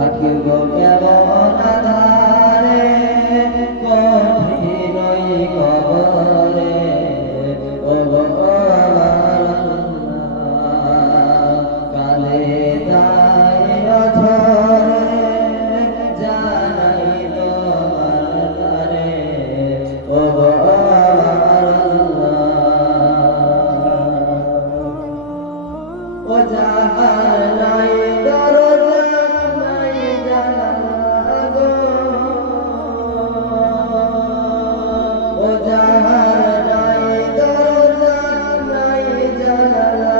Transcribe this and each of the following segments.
থাকিব কেমন আধারে কঠিন কবরে ও গো আমার আল্লাহ কালে তাই অঝরে জানাই তোমার দ্বারে ও গো আমার আল্লাহ ও যাহার নাই দরজা নাই জানালা গো ও যাহার নাই দরজা নাই জানালা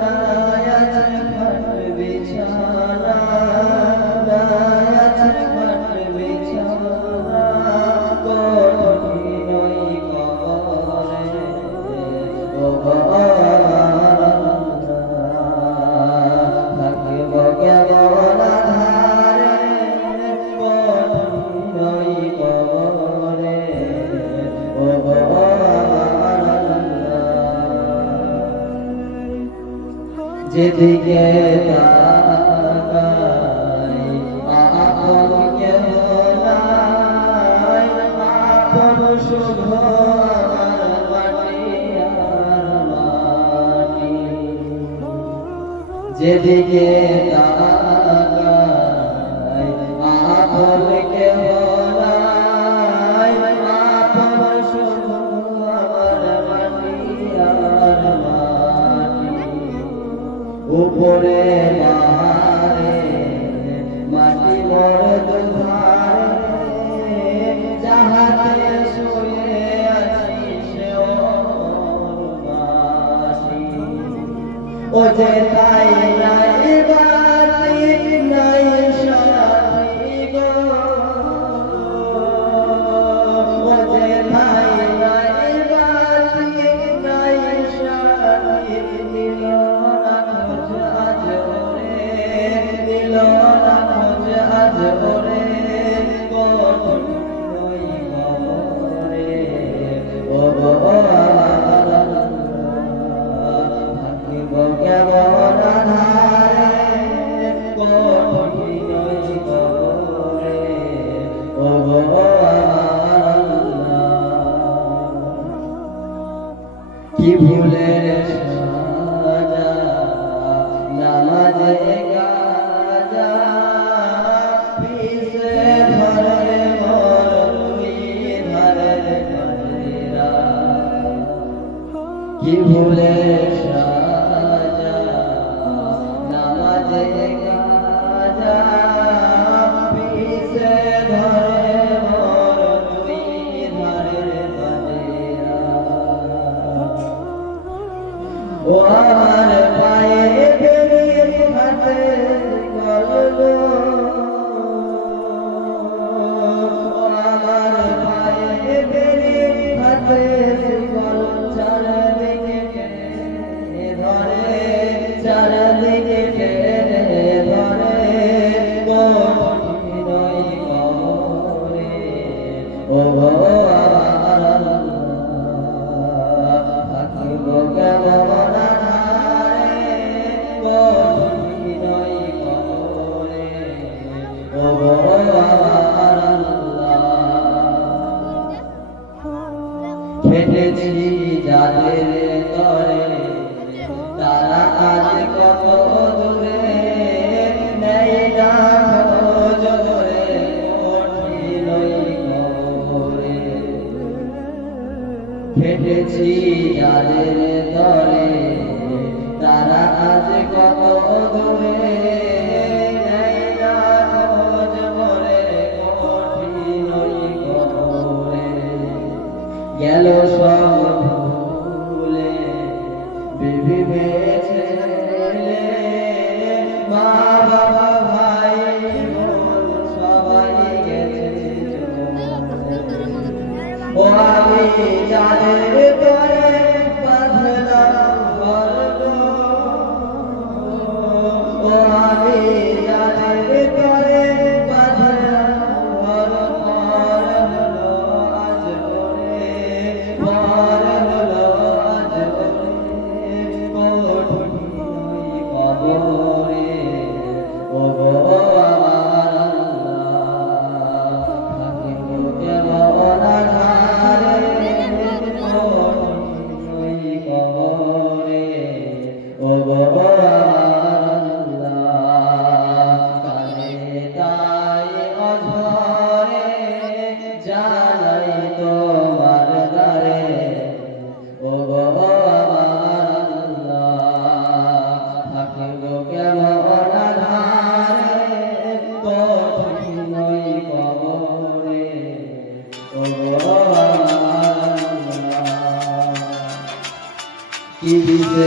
নাই আছে খাট বিছানা নাই আছে খাট বিছানা কঠিন কবরে ও থাকিব কেমন আধারে কঠিন কবরে ও আমার আল্লাহ যেদিকে তাকাই আপন কেহ নাই আপন শুধু আমার মাটি আর মাটি যেদিকে তাকাই আপন কেহ নাই আপন শুধু আমার মাটি আর মাটি উপরে পাহাড়ে মাটি মোর দুধারে যাহাতে শুয়ে আছি সেও বাসি ও যে তাই নাই বাতি নাই সাথী গো ও যে তাই নাই বাতি নাই সাথী দিল না খোঁজ আজ ওরে দিল না খোঁজ আজ ওরে কঠিন কবরে ও গো আমার আল্লাহ থাকিব কেমন আধারে কঠিন কবরে ও গো আমার আল্লাহ কি ভুলের সাজা নামাজে গাজা পিছে ধরে মোর দুই ধারের কাজেরা কি ভুলের সাজা নামাজে গাজা পিছে ধরে মোর দুই ধারের কাজেরা ও আমার পায়ে বেরিয়ে হাতে গল্প ও আমার পায়ে বেরিয়ে হাতে গল্প চারদিকে টেনে ধরে চারদিকে টেনে ধরে কঠিন কবরে ও গো আমার আল্লাহ থাকিব কেমন আধারে কঠিন কবরে ও গো আমার আল্লাহ খেটেছি যাদের তরে তারা আজ কত দূরে নেই না খোঁজ ধরে কঠিন কবরে খেটেছি যাদের তরে তারা আজ কত দূরে নেই না খোঁজ ধরে কঠিন কবরে গেল সব ভুলে বিবি বেছে মা বাবা ভাই বোন সবাই গেছে ও আমি যাদের তরে বাঁধলাম ঘর ও আমি যাদের তরে বাঁধলাম ঘর হলো আজ করে হলো আজ করে কঠিন কবরে ও গো আমার আল্লাহ কানে তাই অঝরে জানাই তোমার দ্বারে ও গো আমার আল্লাহ থাকিব কেমন আধারে কঠিন ওই কবরে ও গো আমার আল্লাহ কি দিতে